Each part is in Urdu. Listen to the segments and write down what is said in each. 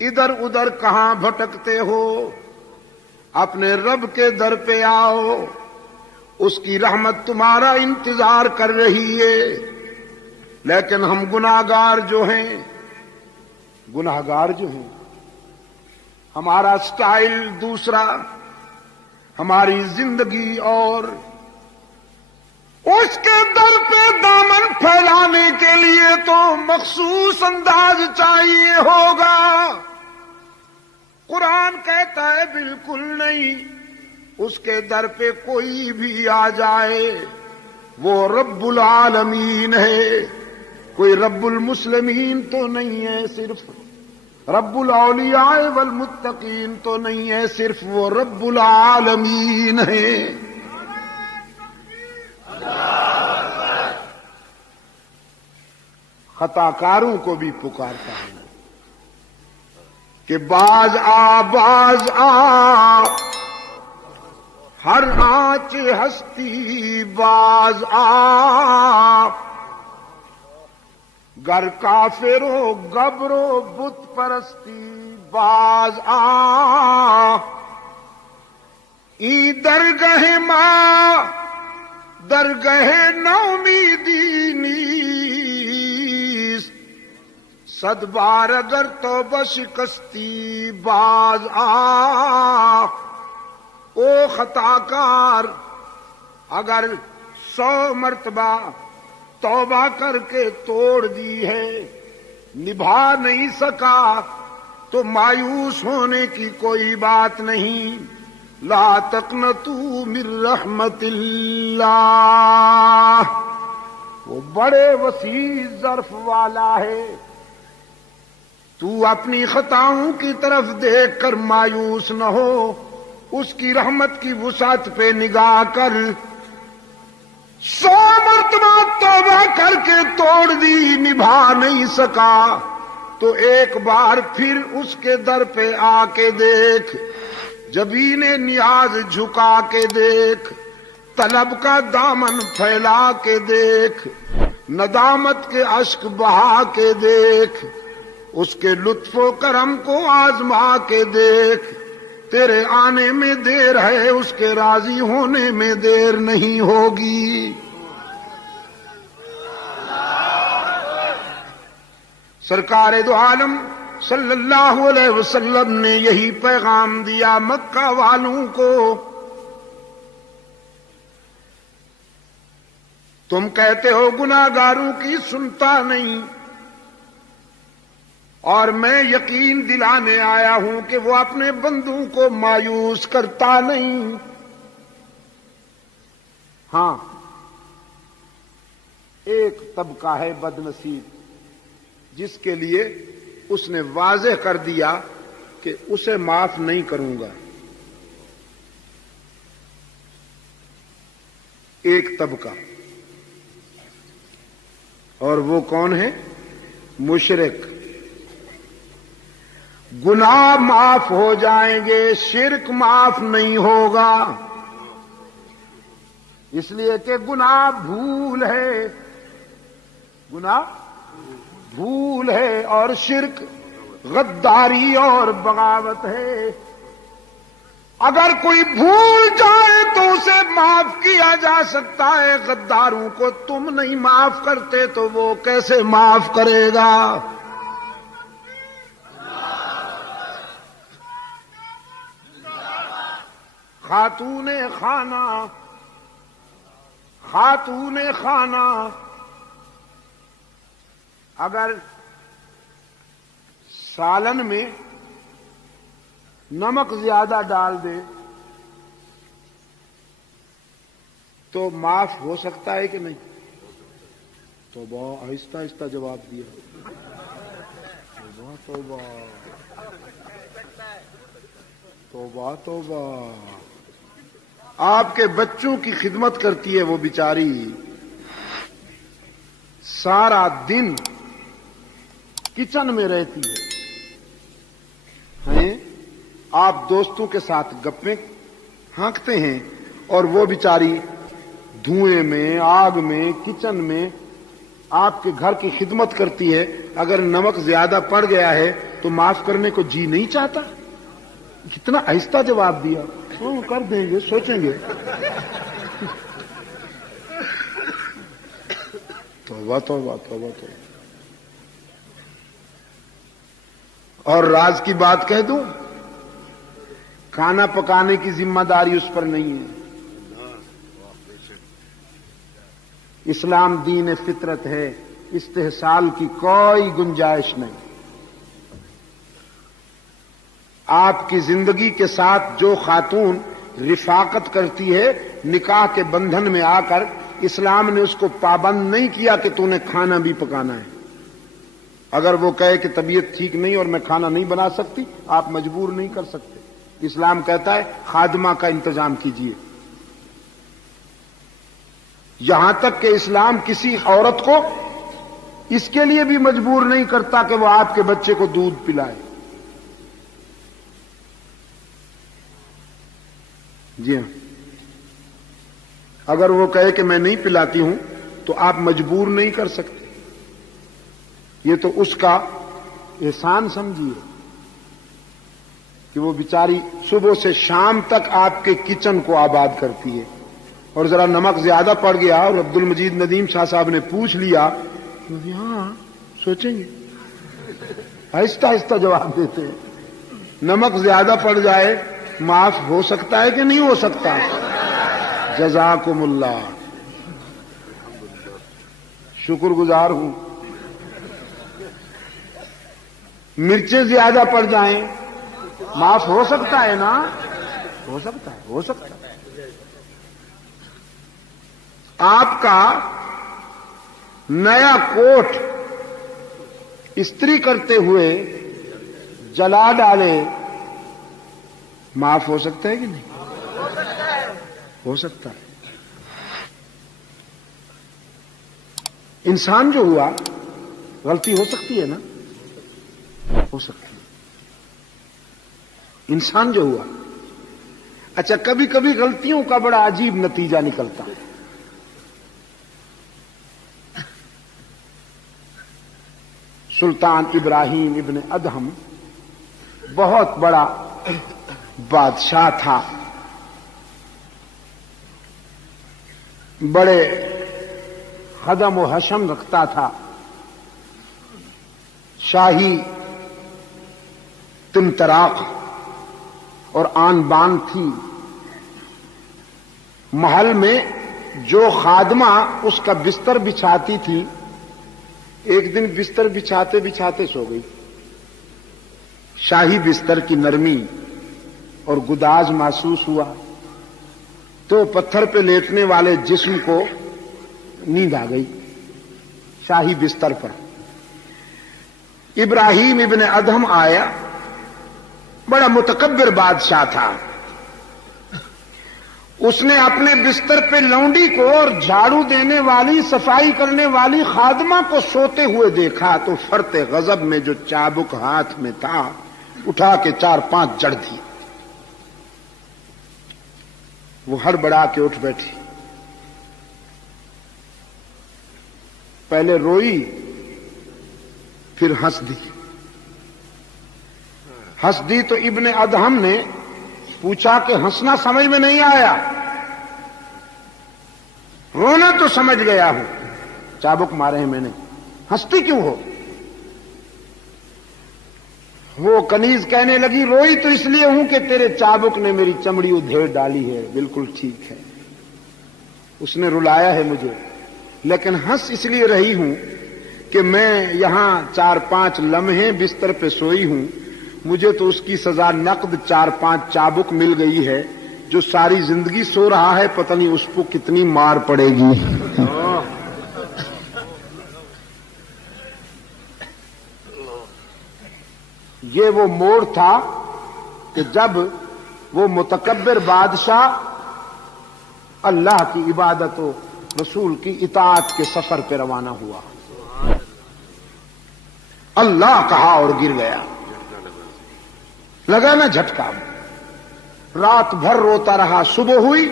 ادھر ادھر کہاں بھٹکتے ہو؟ اپنے رب کے در پہ آؤ، اس کی رحمت تمہارا انتظار کر رہی ہے۔ لیکن ہم گناہگار جو ہیں، ہمارا سٹائل دوسرا، ہماری زندگی اور، اس کے در پہ دامن پھیلانے کے لیے تو مخصوص انداز چاہیے ہوگا۔ قرآن کہتا ہے بالکل نہیں، اس کے در پہ کوئی بھی آ جائے وہ رب العالمین ہے، کوئی رب المسلمین تو نہیں ہے، صرف رب الاولیاء والمتقین تو نہیں ہے، صرف وہ رب العالمین ہے۔ خطا کاروں کو بھی پکارتا ہے کہ باز آ ہر آنچ ہستی باز آ، گر کافرو گبرو بت پرستی باز آ، ای درگہ ماں درگہ نومیدی نیست، صد بار اگر توبہ شکستی باز آ۔ او خطا کار، اگر 100 مرتبہ توبہ کر کے توڑ دی ہے، نبھا نہیں سکا، تو مایوس ہونے کی کوئی بات نہیں۔ لا تقنطوا من رحمت اللہ، وہ بڑے وسیع ظرف والا ہے۔ تو اپنی خطاؤں کی طرف دیکھ کر مایوس نہ ہو، اس کی رحمت کی وسعت پہ نگاہ کر۔ 100 مرتبہ توبہ کر کے توڑ دی، نبھا نہیں سکا، تو ایک بار پھر اس کے در پہ آ کے دیکھ، جبین نیاز جھکا کے دیکھ، طلب کا دامن پھیلا کے دیکھ، ندامت کے اشک بہا کے دیکھ، اس کے لطف و کرم کو آزما کے دیکھ۔ تیرے آنے میں دیر ہے، اس کے راضی ہونے میں دیر نہیں ہوگی۔ سرکار دو عالم صلی اللہ علیہ وسلم نے یہی پیغام دیا مکہ والوں کو۔ تم کہتے ہو گناہگاروں کی سنتا نہیں، اور میں یقین دلانے آیا ہوں کہ وہ اپنے بندوں کو مایوس کرتا نہیں۔ ہاں، ایک طبقہ ہے بد نصیب جس کے لیے اس نے واضح کر دیا کہ اسے معاف نہیں کروں گا۔ ایک طبقہ، اور وہ کون ہے؟ مشرک۔ گناہ معاف ہو جائیں گے، شرک معاف نہیں ہوگا، اس لیے کہ گناہ بھول ہے، گناہ بھول ہے، اور شرک غداری اور بغاوت ہے۔ اگر کوئی بھول جائے تو اسے معاف کیا جا سکتا ہے، غداروں کو تم نہیں معاف کرتے تو وہ کیسے معاف کرے گا؟ خاتون خانہ اگر سالن میں نمک زیادہ ڈال دے تو معاف ہو سکتا ہے کہ نہیں؟ تو بہت آہستہ آہستہ جواب دیا، توبہ توبہ توبہ۔ آپ کے بچوں کی خدمت کرتی ہے وہ بیچاری، سارا دن کچن میں رہتی ہے، آپ دوستوں کے ساتھ گپیں ہانکتے ہیں، اور وہ بیچاری دھوئیں میں، آگ میں، کچن میں آپ کے گھر کی خدمت کرتی ہے۔ اگر نمک زیادہ پڑ گیا ہے تو معاف کرنے کو جی نہیں چاہتا؟ کتنا آہستہ جواب دیا. کر دیں گے، سوچیں گے. توبہ توبہ توبہ توبہ. اور راز کی بات کہہ دوں، کھانا پکانے کی ذمہ داری اس پر نہیں ہے. اسلام دین فطرت ہے، استحصال کی کوئی گنجائش نہیں. آپ کی زندگی کے ساتھ جو خاتون رفاقت کرتی ہے نکاح کے بندھن میں آ کر، اسلام نے اس کو پابند نہیں کیا کہ تو نے کھانا بھی پکانا ہے. اگر وہ کہے کہ طبیعت ٹھیک نہیں اور میں کھانا نہیں بنا سکتی، آپ مجبور نہیں کر سکتے. اسلام کہتا ہے خادمہ کا انتظام کیجیے. یہاں تک کہ اسلام کسی عورت کو اس کے لیے بھی مجبور نہیں کرتا کہ وہ آپ کے بچے کو دودھ پلائے. جی ہاں، اگر وہ کہے کہ میں نہیں پلاتی ہوں تو آپ مجبور نہیں کر سکتے. یہ تو اس کا احسان سمجھیے کہ وہ بیچاری صبح سے شام تک آپ کے کچن کو آباد کرتی ہے. اور ذرا نمک زیادہ پڑ گیا اور عبد المجید ندیم شاہ صاحب نے پوچھ لیا، ہاں سوچیں گے، آہستہ آہستہ جواب دیتے ہیں. نمک زیادہ پڑ جائے معاف ہو سکتا ہے کہ نہیں ہو سکتا؟ جزاکم اللہ، شکر گزار ہوں. مرچیں زیادہ پڑ جائیں معاف ہو سکتا ہے نا؟ ہو سکتا ہے، ہو سکتا ہے. آپ کا نیا کوٹ استری کرتے ہوئے جلا ڈالے، معاف ہو سکتا ہے کہ نہیں؟ ہو سکتا ہے. انسان جو ہوا غلطی ہو سکتی ہے نا؟ ہو سکتی ہے. انسان جو ہوا. اچھا، کبھی کبھی غلطیوں کا بڑا عجیب نتیجہ نکلتا ہے. سلطان ابراہیم ابن ادہم بہت بڑا بادشاہ تھا، بڑے خدم و حشم رکھتا تھا، شاہی تمتراق اور آن بان تھی. محل میں جو خادمہ اس کا بستر بچھاتی تھی، ایک دن بستر بچھاتے بچھاتے سو گئی. شاہی بستر کی نرمی اور گداز محسوس ہوا تو پتھر پہ لیٹنے والے جسم کو نیند آ گئی شاہی بستر پر. ابراہیم ابن ادہم آیا، بڑا متکبر بادشاہ تھا. اس نے اپنے بستر پہ لونڈی کو اور جھاڑو دینے والی، صفائی کرنے والی خادمہ کو سوتے ہوئے دیکھا تو فرط غضب میں جو چابک ہاتھ میں تھا اٹھا کے 4-5 جڑ دی. وہ ہڑبڑا کے اٹھ بیٹھی. پہلے روئی، پھر ہنس دی. ہنس دی تو ابن ادہم نے پوچھا کہ ہنسنا سمجھ میں نہیں آیا؟ رونا تو سمجھ گیا ہوں، چابک مارے ہیں میں نے، ہنستی کیوں ہو؟ وہ کنیز کہنے لگی، روئی تو اس لیے ہوں کہ تیرے چابک نے میری چمڑی ادھیڑ ڈالی ہے. بالکل ٹھیک ہے، اس نے رلایا ہے مجھے، لیکن ہنس اس لیے رہی ہوں کہ میں یہاں 4-5 لمحے بستر پہ سوئی ہوں، مجھے تو اس کی سزا نقد 4-5 چابک مل گئی ہے. جو ساری زندگی سو رہا ہے پتہ نہیں اس کو کتنی مار پڑے گی. یہ وہ موڑ تھا کہ جب وہ متکبر بادشاہ اللہ کی عبادت و رسول کی اطاعت کے سفر پہ روانہ ہوا. اللہ کہا اور گر گیا. لگا نا جھٹکا. رات بھر روتا رہا. صبح ہوئی،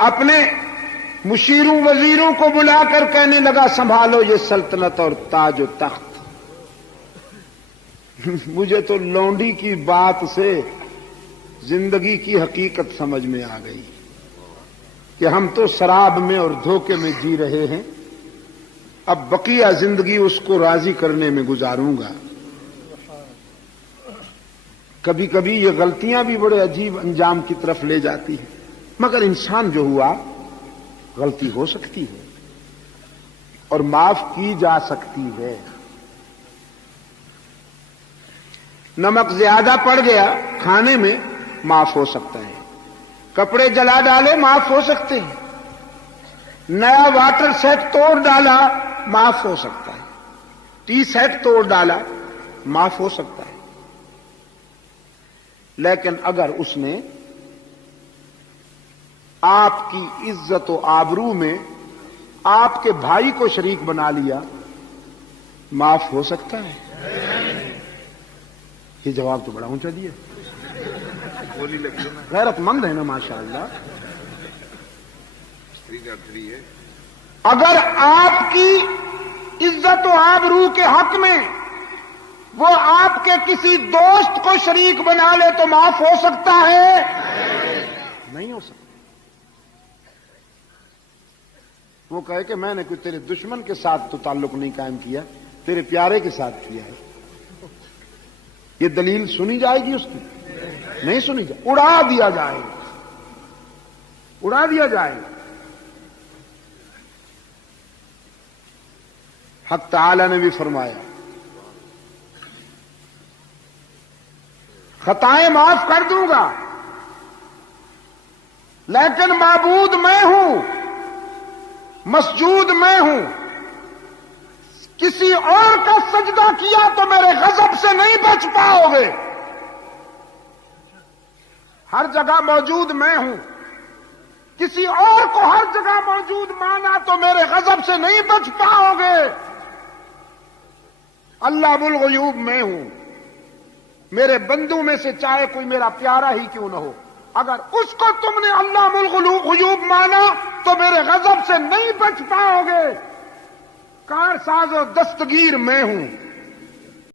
اپنے مشیروں وزیروں کو بلا کر کہنے لگا، سنبھالو یہ سلطنت اور تاج و تخت. مجھے تو لونڈی کی بات سے زندگی کی حقیقت سمجھ میں آ گئی کہ ہم تو شراب میں اور دھوکے میں جی رہے ہیں، اب بقیہ زندگی اس کو راضی کرنے میں گزاروں گا۔ کبھی کبھی یہ غلطیاں بھی بڑے عجیب انجام کی طرف لے جاتی ہیں، مگر انسان جو ہوا غلطی ہو سکتی ہے اور معاف کی جا سکتی ہے۔ نمک زیادہ پڑ گیا کھانے میں، معاف ہو سکتا ہے۔ کپڑے جلا ڈالے، معاف ہو سکتے ہیں۔ نیا واٹر سیٹ توڑ ڈالا، معاف ہو سکتا ہے۔ ٹی سیٹ توڑ ڈالا، معاف ہو سکتا ہے۔ لیکن اگر اس نے آپ کی عزت و آبرو میں آپ کے بھائی کو شریک بنا لیا، معاف ہو سکتا ہے؟ یہ جواب تو بڑا اونچا دیا، غیرت مند ہے نا ماشاءاللہ۔ اگر آپ کی عزت و آبرو کے حق میں وہ آپ کے کسی دوست کو شریک بنا لے تو معاف ہو سکتا ہے؟ نہیں ہو سکتا۔ وہ کہے کہ میں نے کوئی تیرے دشمن کے ساتھ تو تعلق نہیں قائم کیا، تیرے پیارے کے ساتھ کیا ہے، یہ دلیل سنی جائے گی اس کی؟ نہیں سنی جائے، اڑا دیا جائے گا، اڑا دیا جائے گا۔ حق تعالی نے بھی فرمایا خطائیں معاف کر دوں گا، لیکن معبود میں ہوں، مسجود میں ہوں، کسی اور کا سجدہ کیا تو میرے غضب سے نہیں بچ پاؤ گے۔ ہر جگہ موجود میں ہوں، کسی اور کو ہر جگہ موجود مانا تو میرے غضب سے نہیں بچ پاؤ گے۔ علام الغیوب میں ہوں، میرے بندوں میں سے چاہے کوئی میرا پیارا ہی کیوں نہ ہو، اگر اس کو تم نے علام الغیوب مانا تو میرے غضب سے نہیں بچ پاؤ گے۔ کار ساز و دستگیر میں ہوں،